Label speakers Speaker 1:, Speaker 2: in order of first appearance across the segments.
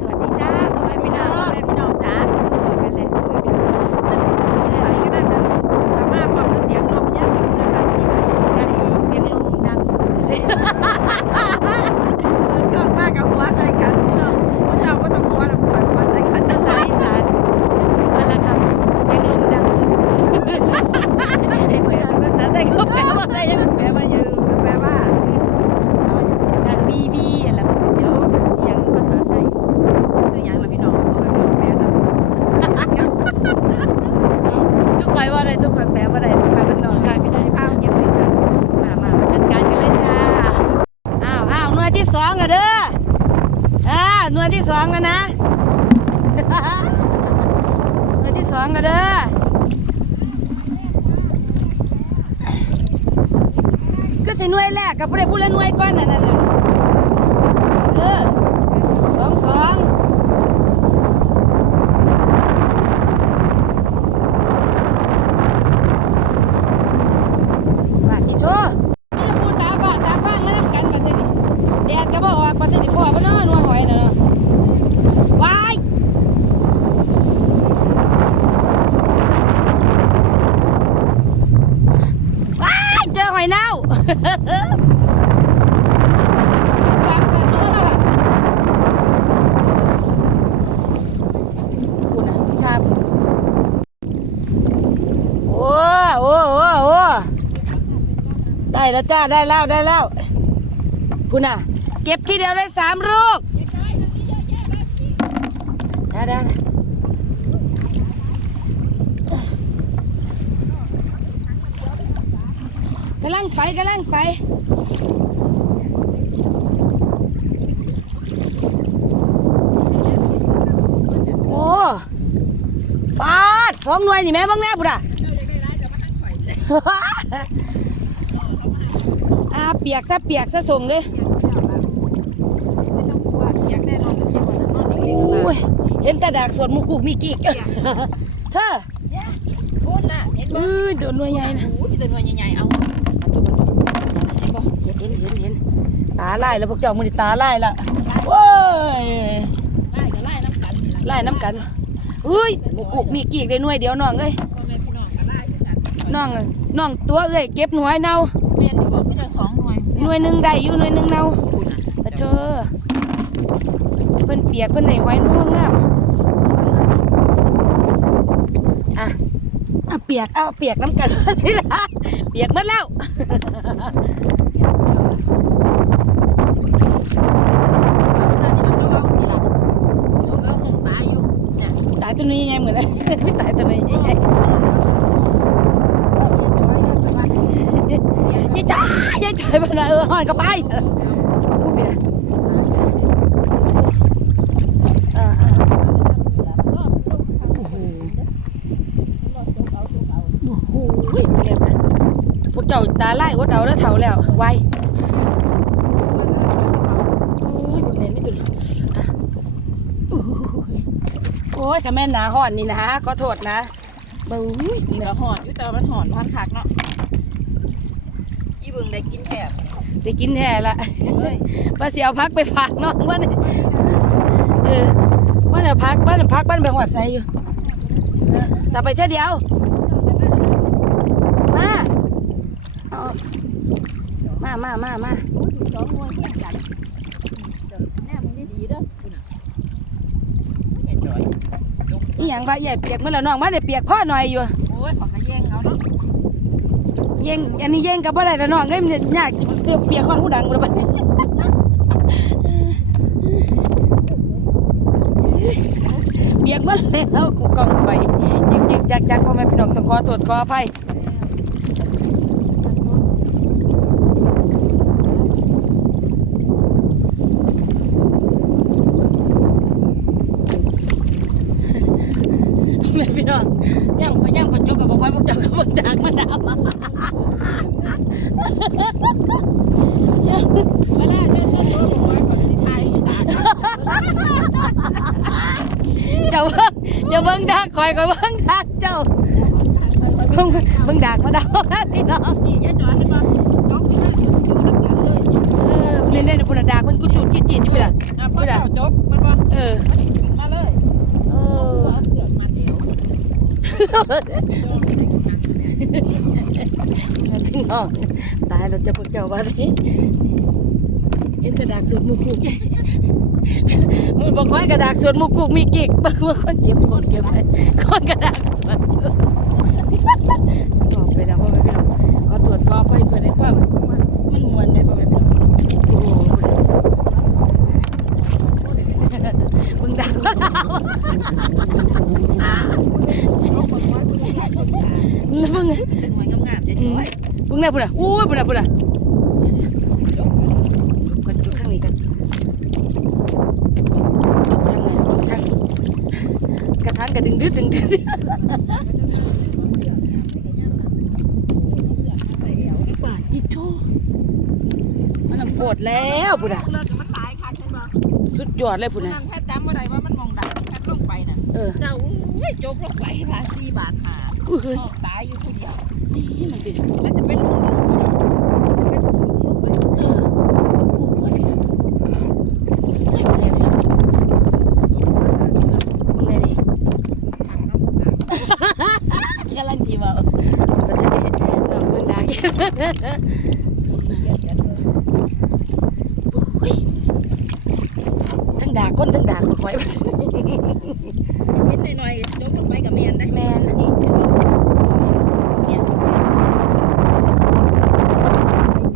Speaker 1: สวัสดีจ้าพ่อแม่พี่น้อง
Speaker 2: แม่พี่น้องจ้า
Speaker 1: บอกกันเลยพ่อแม่พี่น้องจ้า
Speaker 2: อยู่ใส่ก็น่าจะรู้กลับมาพร้อมกับเสียงลมเนี่ยจะรู้นะคะที่ไหน
Speaker 1: นั่นเสียงลมดังบึ้งเลย
Speaker 2: เปิดกล้องมากกับหัวใส่กันพี่น้องพระเจ้าก็ต้องหัวนะหัวหัวใส่กัน
Speaker 1: ภาษาอีสานวันละคำเสียงลมดังบึ้งให้แปลภาษาไทยเขาแปลว่าอะไรยังแปลว่าอยู่
Speaker 2: แปลว่า
Speaker 1: ดังบีบีอะไร
Speaker 2: เดี๋ยวอย่างภาษาไทยคืออย่างละพี่น้องเอาไปแปลสัก
Speaker 1: อะไรทุกคนแปลว่าอะไรทุกคนเป็นนอนค่ะ
Speaker 2: ใช้ผ้าเก็บไว้ค่ะ
Speaker 1: มามามาจัดการกันเลยจ้าอ้าวอ้าวหน่วยที่สองอะเด้ออ่าหน่วยที่สองแล้วนะหน่วยที่สองอะเด้อก็สิหน่วยแรกกับผู้ใดผู้ละหน่วยก่อนนั่นน่ะเลยเออสองสองว่าจิโตมีแต่ผู้ตาฝ้าตาฟางมานํกันบัดนี้ แดดก็บ่ออกบัดนี้พ่อบ่เนาะน่วหอยน่ะเนาะวายว้ายเจอหอยเน่าคุณนะมึงทาพุ่นโอ้โอ้โอ้โอ้ได้แล้วจ้า ได้แล้ว ได้แล้วคุณน่ะ เก็บทีเดียวได้สามลูกได้ได้กำลังไปกำลังไปโอ้ปาดสองหน่วยนี่แม่บ้างแน่พุดอะอาเปียกซะเปียกซะส่งเลย
Speaker 2: ไม่ต้องกลัวอยากได้นอนนอนนิ่ง
Speaker 1: โอ้ยเห็นแต่ดากสวนมุกุกมีกิกเธอ
Speaker 2: ๆพูดน่ะเห็น
Speaker 1: เอ
Speaker 2: บ่
Speaker 1: อโดนหน่วยใหญ่นะ
Speaker 2: โอ้ยตัวหน่วยใหญ่ๆเอา
Speaker 1: อะตุ๊บอะตุ๊บ
Speaker 2: เห็นบ่
Speaker 1: เห็นเห็นเห็นตาไล่แล้วพวกเจ้ามือนี่ตาไล่ละโอ้ย
Speaker 2: ไล่ก็ไล่น้ำกันนี่ล่ะ
Speaker 1: ไล่น้ำกันเฮ้ยมุกุกมีกิกได้หน่วยเดียวน้องเอ้ย
Speaker 2: พ่อแม่พี่น้องก็ไล่ด้วยกัน
Speaker 1: น้องน้องตัวเอ้ยเก็บหน่วยเน่า
Speaker 2: แม่นอยู่บอกคือจังสองหน่วย
Speaker 1: หน่วยหนึ่งได้อยู่หน่วยหนึ่งเน่า
Speaker 2: คุณน่ะ
Speaker 1: แต่เธอเพิ่นเปียกเพิ่นไหนไว้นุ่งงามอะอะเปียกเอาเปียกน้ำกันนี่ละเปียกหมดแล้ว
Speaker 2: อันนี้มันก็เอาสิล่ะเดี๋ยวเราคงตายอยู่เนี่ย
Speaker 1: ตายตัวนี้ยังไงเหมือนไม่ตายตัวนี้ยังไงยายจ้ายายจ้ายมันเออหอนก็ไปพูดไปนะเออเออโอ้โหโอ้โหเรียบนะพวกเจ้าตาไล่วัดเอาแล้วเท่าแล้วไวโอ้ยพวกนี้ไม่ตุนอะโอ้ยโอ้ยถ้าแม่นหนาห่อนนี่นะขอโทษนะบู๊ย
Speaker 2: เหนือหอนอยู่แต่ว่ามันหอนพันคักเนาะอีเบึงได้กินแถบ
Speaker 1: ได้กินแท้ละ
Speaker 2: เฮ้ย
Speaker 1: ว่าเสียวพักไปฝากน้องว่าเนี่ยเออว่าเนี่ยพักบ้านพักบ้านไปหอดใส่อยู่เออแต่ไปเท่าเดียว มาเอา มามามามา
Speaker 2: สองหน่วยเทียงกันเดี๋ยวแน่มึงดีๆเด้อคุณน่ะอย่าจ่อยยก
Speaker 1: อีหยังว่าใหญ่เปียกเมื่อแล้วน้องมาเนี่ยเปียกพ่อหน่อยอยู่
Speaker 2: โอ้ยขอให้แย่งเอาเนาะ
Speaker 1: เย่งอันนี้เย่งกับอะไรแต่น้องเล่มเนี่ยยากเสียเปียกข้อนหูดังหมดเลยเปียกหมดแล้วกูกองไฟยิกยิกจักจักพ่อแม่พี่น้องต้องขอโทษขออภัย แม่พี่น้องย่ำขอย่ำขอจกกับบอกไว้พวกเจ้าก็เบิ่งดากมาดาม
Speaker 2: มาได้เล่นเล่นโอ้ยขอสิทายอีสาน
Speaker 1: เจ้าเบิ่งเจ้าเบิ่งดากคอยคอยเบิ่งดากเจ้าเบิ่งเบิ่งดาก มาดามพี่น้อง
Speaker 2: นี่อย่าจ่อยให้มาจ้องอยู่น้ำกันเลย
Speaker 1: เออเล่นได้พุ่นนะดากมันกูจูดจิตจิตอยู่พี่ล่ะ
Speaker 2: อะพ่อเจ้าจกมันว่า
Speaker 1: เออ
Speaker 2: มันสิขึ้นมาเลย
Speaker 1: เออ
Speaker 2: เอาเสือกมาเดียวโยมได้กระทังเนี่ย
Speaker 1: พี่น้องตายแล้วจะพวกเจ้าบ้านนี้เห็นกระดาษสวดมุกกุกมันบอกว่ากระดาษสวดมุกกุกมีกิกบางคนเก็บคนเก็บไว้คนกระดาษสวดบอกไปแล้วพ่อแม่พี่น้องขอตรวจกอ ได้ความมันมวนได้พ่อแม่พี่น้องโอ้โหมึงดังมึงมึง
Speaker 2: เป็นหน่วยงามๆจะจ้อย
Speaker 1: มึงเนี่ยพุ่นอะอู้ยปุ่นอะปุ่นอะ
Speaker 2: ยกไป
Speaker 1: กันดูข้างนี้กันข้างไหนข้างกระถางกระดึงดึดดึงดึด
Speaker 2: เสือกมาใส่เอวนะ
Speaker 1: บาดจิโชมันนำโกรธ แล้วพุ่นอะ
Speaker 2: เลิกมันตายคันเห็นบ่
Speaker 1: สุดยอดเลยพุ่นอะ
Speaker 2: นั่งแค่จำบ่ได้ว่ามันมองดักแค่ลงไปน่ะ
Speaker 1: เออ
Speaker 2: เจ้าอุ้ยโจกลงไปละ4บาทหา
Speaker 1: อุ้ย
Speaker 2: นอกตายอยู่ผู้เดียว
Speaker 1: นี่มันเป็น
Speaker 2: มันจะเป็นลุงลุงเป็นลุงลุงลงไป
Speaker 1: เออโอ้ยพี่น้องให้มึงเนี่ยดิมึงเนี่ยดิ
Speaker 2: ทางน้ำตา
Speaker 1: กำลังจีบเอาประเทศนี้น้องเบิ่งดา
Speaker 2: เย็นกันเลย
Speaker 1: โอ้ยทั้งด่าคนทั้งด่าบ่ไหวว่าซั่น
Speaker 2: นิดหน่อยๆโจกลงไปกับแม่นได้
Speaker 1: แม่น
Speaker 2: นี่เนี่ย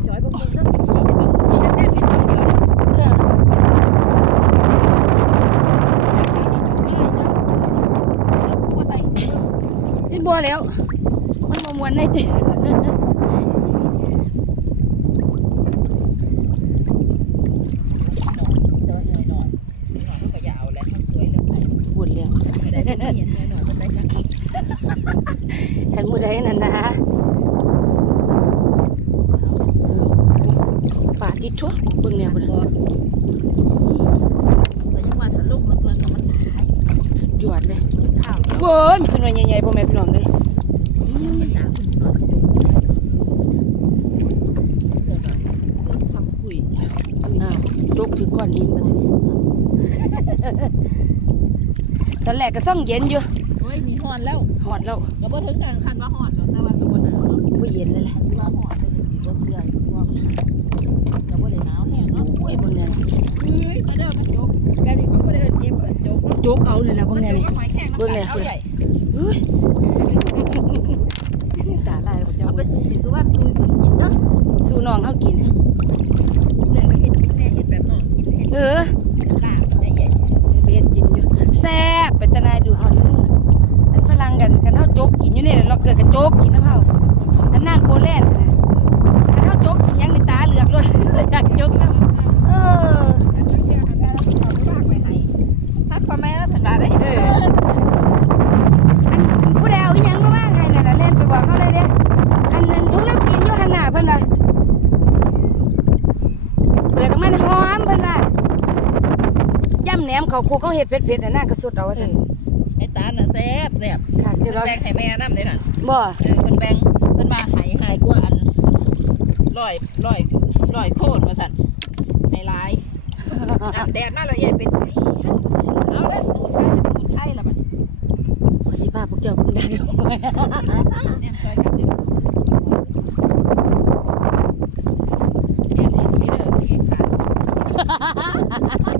Speaker 2: จอยบ่มึงเด้อนี่มันได้เป็นคนเดียว
Speaker 1: เออนี่บัวแล้ว มันมามวนในติดบุญแล้วขันมือใดนั่นนะป่าติดชั่วเบิ่งเนี่ยบุญสุดยอดเลย เว้ยมีตัวน้อยใหญ่ๆพ่อแม่พี่น้องเลยอ้าวจกถือก้อนหินมาตัวนี้ตอนแรกก็ซ่องเย็นอยู่หอดแล้ว
Speaker 2: ก็บ่ถึงกันคันว่าหอดแต่ว่าก็บ่หนาวเนาะ
Speaker 1: บ่เย็นเลยแหละ
Speaker 2: คันที่ว่าหอดเป็นสีบ่เสื้อเพราะว่ามันก็บ่ได้หนาวแห้งเนาะ
Speaker 1: โอ้ยเบิ่งเนี่ย
Speaker 2: เฮ้ยมาเด้อมาจกแบบนี้เขาบ่ได้เอิ้นเจ็บเอิ้นจกเนาะ
Speaker 1: จกเอาเลยนะเบิ่งเนี่ยนี่
Speaker 2: หอยแข็ง
Speaker 1: เบิ่งเนี่ย
Speaker 2: เอาใหญ่
Speaker 1: เฮ้ยตาลายแล้วเจ้า
Speaker 2: เอาไปสู่ที่สุวรรณสู่เพิ่นกินเนาะ
Speaker 1: สู้น้องเฮากิน
Speaker 2: เนี่ยก็เฮ็ดกินแน่เฮ็ดแบบน้องกินเฮ็ด
Speaker 1: เออ
Speaker 2: ลาบแม่ใหญ่
Speaker 1: ไปเฮ็ดกินอยู่แซ่บเป็นตาหนายดูฮอดมืออันฝรั่งกันกันเฮาโจกกินอยู่นี่เราเกิดกับโจกกินน้ำเฮาอันนางโกแลนด์นะกันเฮาโจกกินหยังในตาเหลือกเลยอยากโจกน้ำเออ
Speaker 2: อันนั้นเดียวกันได้แล้วเอาไปวางไว้ให้ถ้าพ่อแม่เพิ่นว่าได้
Speaker 1: เออ อันอันผู้ใดเอาอีหยังมาว่างให้นั่นน่ะเล่นไปบอกเขาเลยเด้อันนั้นทุกน้ำกินอยู่ข้างหน้าเพิ่นว่าเปิดออกมาหอมเพิ่นว่าย่ำแหน มเขาโคกเขาเฮ็ดเผ็ดๆน่ะน่ากระสุดเอาว่าซั่น
Speaker 2: ไอ้ตาน่ะแซ่บแซ่บ
Speaker 1: ค่ะที่เรา
Speaker 2: แบ่งให้แม่นำได้นั่น
Speaker 1: บ่
Speaker 2: เออเพิ่นแบ่งเพิ่นมาให้ให้กว่าอันร้อยร้อยร้อยโคนว่าซั่นให้หลายอะแดดมาแล้วใหญ่เป็นเอาแล้วตูดไทยตูดไทยแล้วบัดนี้
Speaker 1: ขอสิพาพวกเจ้าเบิ่งดังดู
Speaker 2: เนี่ยซอยกันเด้อเนี่ยนี่มีเด้อเองค่ะ
Speaker 1: อัน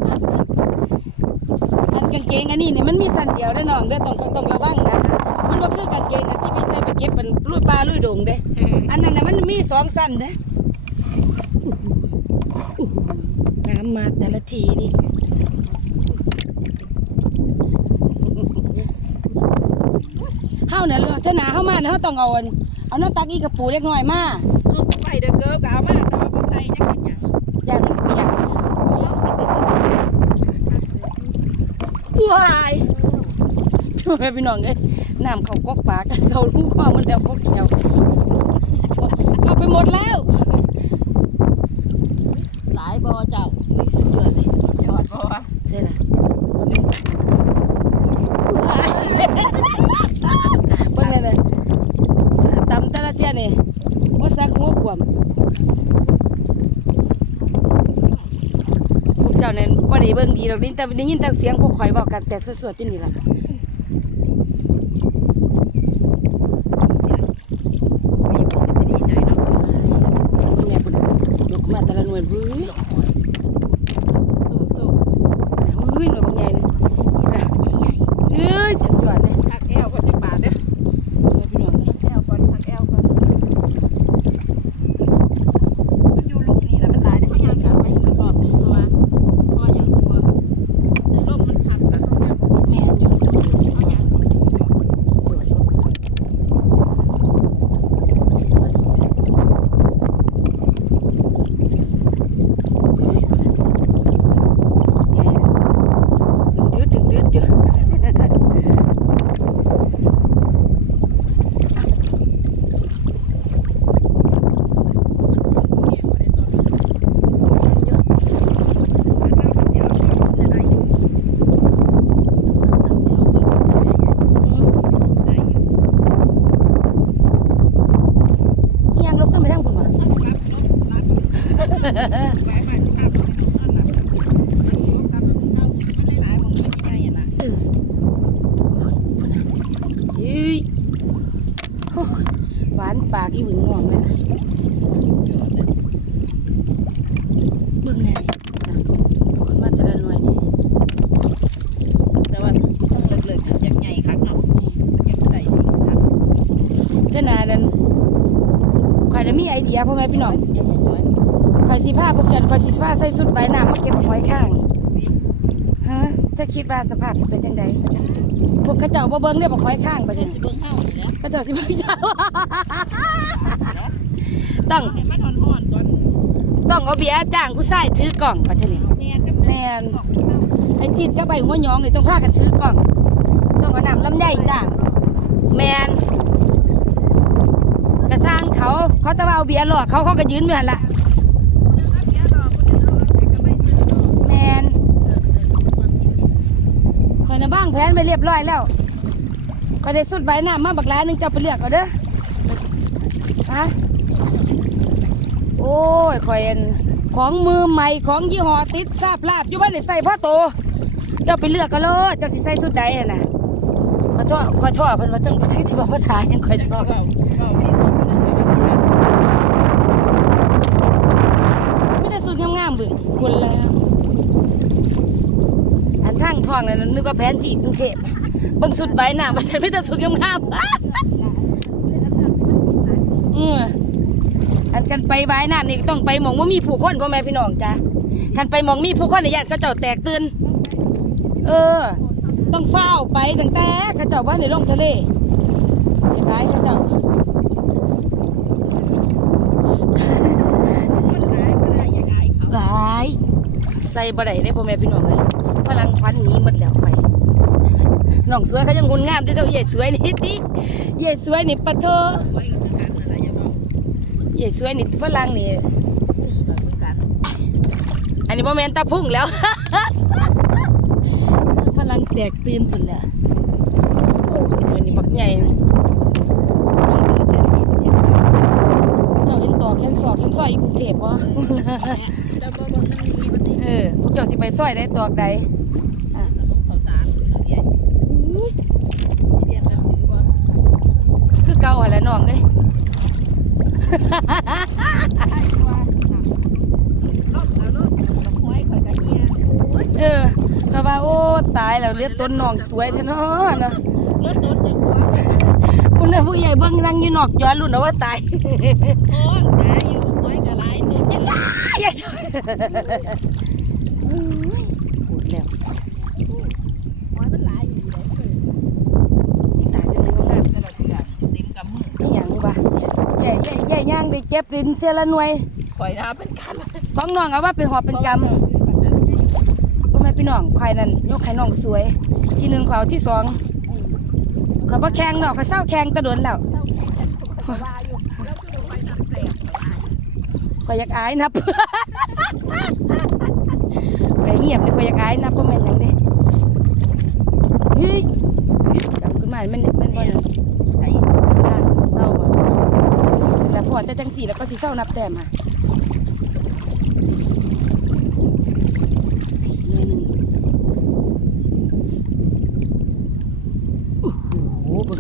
Speaker 1: กาง เกงอันนี้เนี่ยมันมีสันเดียวได้อน้องเด้อต้องต้องระวังนะมันบ่คือกางเกงอันที่ไปใส่ไปเก็บมันลุยปลาลุยดงเด้ อันนั้นน่ะมันมีสองสั้นเด้อู้หูน้ำมาแต่ละทีนี่เฮาเนี่ยเราจะหนาเฮามาเนี่ยเฮาต้องเอาอันเอาน้ำตักอีกระปูเล็กน้อยมา
Speaker 2: สุดสไปเดอร์เกิร์ลก็เอามาแต่ว่าบ่ใส่จักกินหยัง
Speaker 1: อย่ามันเปียก ว้ายแม่พี่น้องเอ้ยน้ำเขากกปากเขาลูกคอมันแล้วกกแถวเข้าไปหมดแล้ว
Speaker 2: หลายบ่เจ้า
Speaker 1: นี่สุดยอดเลย
Speaker 2: ยอดบ่วะ
Speaker 1: ใช่ละเบิ่งนี่เบิ่งนี่เลยตำแต่ละเจ้านี่ว่าสักหัวขวมพวกเจ้า นั้นบ่ได้เบิ่งดีดอกนี่แต่ได้ยินแต่เสียงพวกข่อยเว้ากันแตกสวดๆอยู่นี่ล่ะ
Speaker 2: มีคนสิดีใจเนาะ
Speaker 1: เป็นไงพุ่นน่ะลุกมาแต่ละหน่วยเว้ย
Speaker 2: สู้สู้
Speaker 1: เฮ้ยหน่วยบางใหญ่นี่นะเอ้ยสุดยอดเลย
Speaker 2: ทักแอลก่อนจังบาทเด้อ
Speaker 1: แม่พี่น้องนี่
Speaker 2: แอลก่อนทักแอลก่อนมันอยู่ลุมนี่แหละมันหลายได้ให้ยางกลับไปอีกรอบหนึงคือว่าเพราะว่าอย่างที่ว่าลมมันพัดกับข้างหน้าบ่เห็น
Speaker 1: แม่นอยู่
Speaker 2: เพราะอย่างที่ว่า
Speaker 1: สุดยอดเฮ้ยแย่ดึงดืดดึงดืดอยู่ ยังลบขึ้นไปทางคุณวะเออพุ่นน่ะเฮ้ยโอ้ยหวานปากอีหวึงงอมเลยเบิ่งแน่นะขึ้นมาแต่ละหน่วยนี่
Speaker 2: แต่ว่าต้องเลิกๆอยากใหญ่คักเนาะอยากใส่ดีคัก
Speaker 1: เจ้านานั้นข่อยน่ะมีไอเดียพ่อแม่พี่น้องข่อยสิพาพวกกันข่อยสิพาใส่สุดใบน้ำมาเก็บหอยข้างฮะจะคิดว่าสภาพสิเป็นจังไดพวกเขาเจ้าบ่เบิ่งได้บ่หอยข้างบ่
Speaker 2: เพิ่
Speaker 1: ใช่
Speaker 2: นสิเบิ่งเฮานี่แหละ
Speaker 1: เขาเจ้าสิเบิ่งเจ้าต้อง
Speaker 2: ให้มันฮ้อนๆก่อน
Speaker 1: ต้องเอาเบียร์จ้างผู้ชายถือกล่องปัจจุบัน
Speaker 2: แม่นกับ
Speaker 1: แม่นไอ้จิตกับใบหัวหยองนี่ต้องพากันถือกล่อง ต้องเอาน้ำลำไยจ้างแมนกระสร้าง เขาตะว่าเอาเบียร์หลอกเขาเขาก็ยืนอยู่หั่นละแมนคอยนะบ้างแผนไปเรียบร้อยแล้วคอยได้สุดใบหน้ามาบักร้านหนึงจะไปเรียกเอาเด้อฮะโอ้ยคอยอันของมือใหม่ของยี่ห้อติดทราบลาบอยู่บ้านได้ใส่ผ้าโต เจ้าไปเลือกกันเลยเจ้าสิใส่สุดใดน่ะนะขอชอบขอชอบเพิ่นว่าจังบ่ได้สิบอกภาษาหยังขอชอบ
Speaker 2: เว้าเว้าผิดนึงก็ว่าสิ
Speaker 1: มีแต่สุดงามๆเบึง คนแล้ว อันทางทองนั่นนึกว่าแผนที่กรุงเทพเบิ่งสุดใบหน้าว่าแต่มีแต่สุดงามๆอืออันกันไปใบหน้านี่ต้องไปหมองว่ามีผู้คนพ่อแม่พี่น้องจ้ะคันไปหมองมีผู้คนนี่ญาติเขาเจ้าแตกตื่นเออ ต้องเฝ้าวไปตั้งแต่เขาเจ้าว่าในลงทะเลจะได้เขาเจ้า
Speaker 2: คนหลายบ่ได้อยากอายเขา
Speaker 1: หลาย ใส่บ่ได้เลยพ่อแม่พี่น้องเลยฝรั่งควันนี้หมดแล้วไปน้องสวยเขายังงุนงามที่เจ้าใหญ่สวยนี่ติใหญ่สวยนี่ปะเธอ
Speaker 2: ไว้ก็คือกันนั่นแหละอย่าเว้า
Speaker 1: ใหญ่สวยนี่ฝรั่งนี่
Speaker 2: อัน
Speaker 1: อันนี้บ่แม่ตาพุ่งแล้วฝรั่งแตกตื่นพุ่นแหละโอ้ยนี่บักใหญ่
Speaker 2: เจ้า
Speaker 1: เห็นต่อแขนศอกแขนซอยอยู่กรุงเทพบ่
Speaker 2: เจ้าบ่เบิ่งนำมีว่าติ
Speaker 1: เออพวกเจ้าสิไปซอยได้ตอกใด
Speaker 2: ขนมข้าวสารเรียนเรียนแล้วถือบ่
Speaker 1: คือเก่าหั่นแหละน้องเอ้ย
Speaker 2: ใช่ว่าลบเอาลบดอกไม้ข่อยก็เฮียโอ้ย
Speaker 1: เออเขาว่าโอ้ตายแล้วเลือดต้นน้องสวยแท้เนาะเนาะ
Speaker 2: เลือดต้นจากหัว
Speaker 1: คุณน่ะผู้ใหญ่เบิ่งนั่งอยู่นอกย้อนรุ่นเอาว่าตาย
Speaker 2: โอ้ยหาอยู่ไม้ก็หลายตัว
Speaker 1: อย่าจ้าอย่าจ้าอุ้ยพูดแล้ว
Speaker 2: ไม้มันหลายอยู่เลย
Speaker 1: ตายจังเลยน้องน้
Speaker 2: แต่ละเทื่อเต็มกับมือำ
Speaker 1: นี่หยังบ่ใหญ่ใหญ่ใหญ่ ย่างได้เก็บดินเจละหน่วย
Speaker 2: ข่อยนะเป็นกัน
Speaker 1: ของน้องเอาว่าเป็นหอบเป็นกำพ่อแม่พี่น้องใครนั่นยกให้น้องสวย ที่หนึ่งเขาที่สองเขาบ่แข่งเนาะเขาเศร้าแข่งแตะโดนแล้ว
Speaker 2: ว่าอยู่แล้วคือข่อยนับแปลก
Speaker 1: ข่อยอยากอายนับไปเงียบเลยข่อยอยากอายนับบ่แม่นหยังเด้เฮ้ยจับขึ้นมามันมันบ่ แต่
Speaker 2: จังสี
Speaker 1: แล้วก็สีเศร้านับแต้มค่ะหน่วยหนึ่งโอ้โหเบ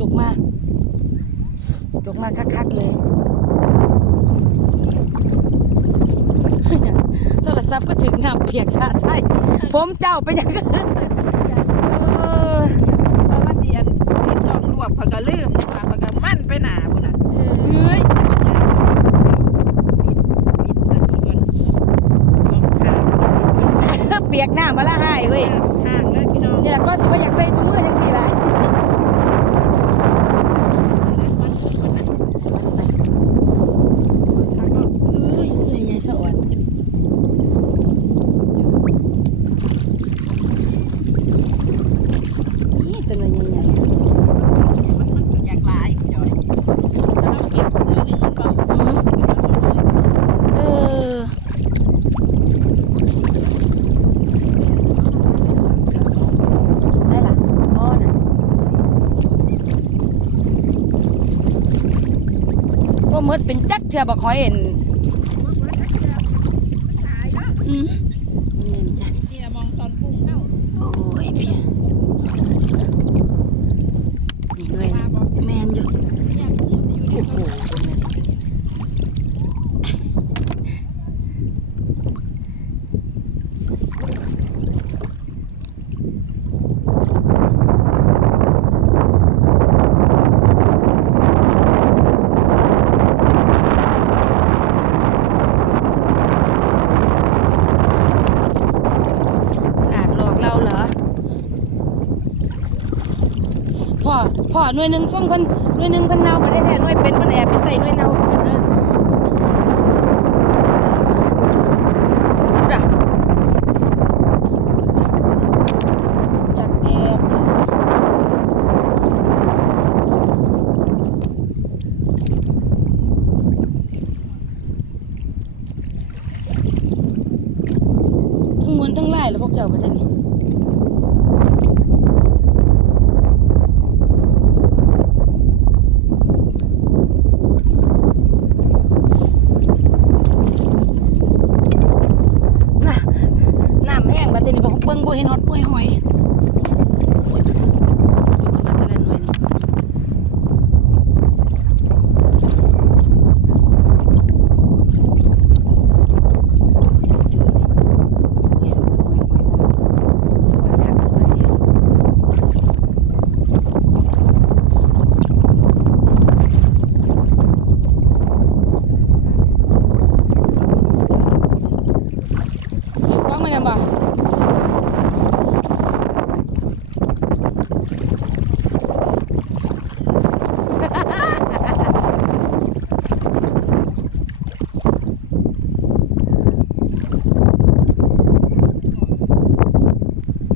Speaker 1: จกมาจุมาคักๆเลยโทรศัพท์ก็ถึงน้ำเพียกสาใสผมเจ้าไปยัง อ
Speaker 2: งรวบเขาก็ลืมนี่ค่ะเขาก็มั่นไปหนาพุ่นน่ะ
Speaker 1: เฮ้ย
Speaker 2: ปิดปิดอันนี้ก่อนกล่องข้าง
Speaker 1: เปียกหน้ามาละหายเว้ย
Speaker 2: ข้างเลยพี่น้อง
Speaker 1: นี่แหละก็สิว่าอยากใส่ถุงมือจังสี่ละ
Speaker 2: มันมันนะ
Speaker 1: เอ้ยเหนื่อยใหญ่สะอ่อนนี่ตัวหน่อยใหญ่
Speaker 2: มันมันอยากหลายจ่อยแล้วเก็บหน่อยนึงมันบอก
Speaker 1: ๆอืมเออใช่ล่ะพ่อน่ะว่าหม ดเป็นจักเทื่อบักหอยเห็นอืมนี่นี่จ้ะ
Speaker 2: นี่มองซอนกุ้งเข้า
Speaker 1: โอ้ยเพียนี่หน่วย
Speaker 2: มาบอก
Speaker 1: แมนอยู่
Speaker 2: เนี่ยกุ้งมันอยู่
Speaker 1: โอ้
Speaker 2: ใน
Speaker 1: โหอาจหลอกเราเหรอ พ่อพ่อ หน่วยหนึ่งส่งเพิ่นหน่วยหนึ่งเพิ่นเนาบ่ได้แท้หน่วยเป็นเพิ่นแอบอยู่ใต้หน่วยเนาน่ะจับแอบเด้อทั้งมวลทั้งหลายแล้วพวกเจ้าบ่จังนี่ น่ะน้ำแห้งบัดนี้บ่เบิ่งบ่เห็นฮอดป่วยหอยโอ้ยอยู่กับมันแต่ละหน่วยนี่สุดยอดเลยอีสวนหน่วยหอยบ่สวนคักสวนเดียวเก็บกล้องมากันบ่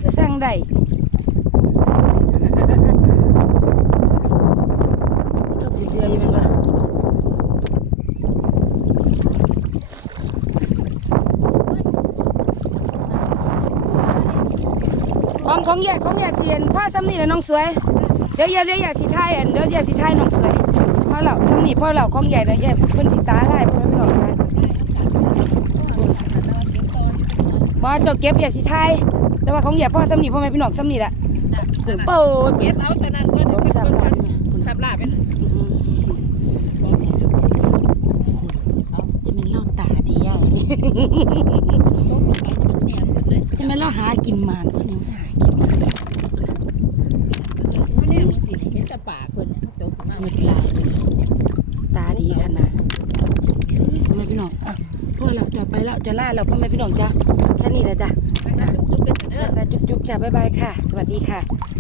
Speaker 1: คือสั่ง ได้ชอบเสื้อๆอยู่แมันบ่ของของแย่ของแย่เสียนผ้าซ้ำนี่แหละน้องสวย เดี๋ยวเดี๋ยวเดี๋ยวอย่าสิทายอันเดี๋ยวอย่าสิทายน้องสวยพ่อเหล่าซ้ำนี่พ่อเหล่าของใหญ่แล้วแย่เพิ่นสิตาได้เพิ่นไม่หลอกได้บ่เจ้าเก็บอย่าสิทายแต่ ว่าของใหญ่พ่อซ้ำนี่พ่อแม่พี่น้องซ้ำนี่แหละถึงเปิด
Speaker 2: เก็บเอาแต่นั้นก็
Speaker 1: รถสับลาด
Speaker 2: สับลาเป็น
Speaker 1: จะเป็นเล่าตาดีใหญ่นี่จะเป็นเล่าหากินมานคนนี้หากินมาน
Speaker 2: มันเนี่ยสิเห็นแต่ปากเพิ่นเนี่ยจบมา
Speaker 1: มืดลายตาดีขนาดพ่อแม่พี่น้องอะพ่อเราจะไปแล้วจะล่าเราพ่อแม่พี่น้องจ้ะแค่นี้แหละจ้ะ
Speaker 2: จุ๊บๆเด้อ
Speaker 1: แต่ จุ๊บจ้าบ๊ายบายค่ะ สวัสดีค่ะ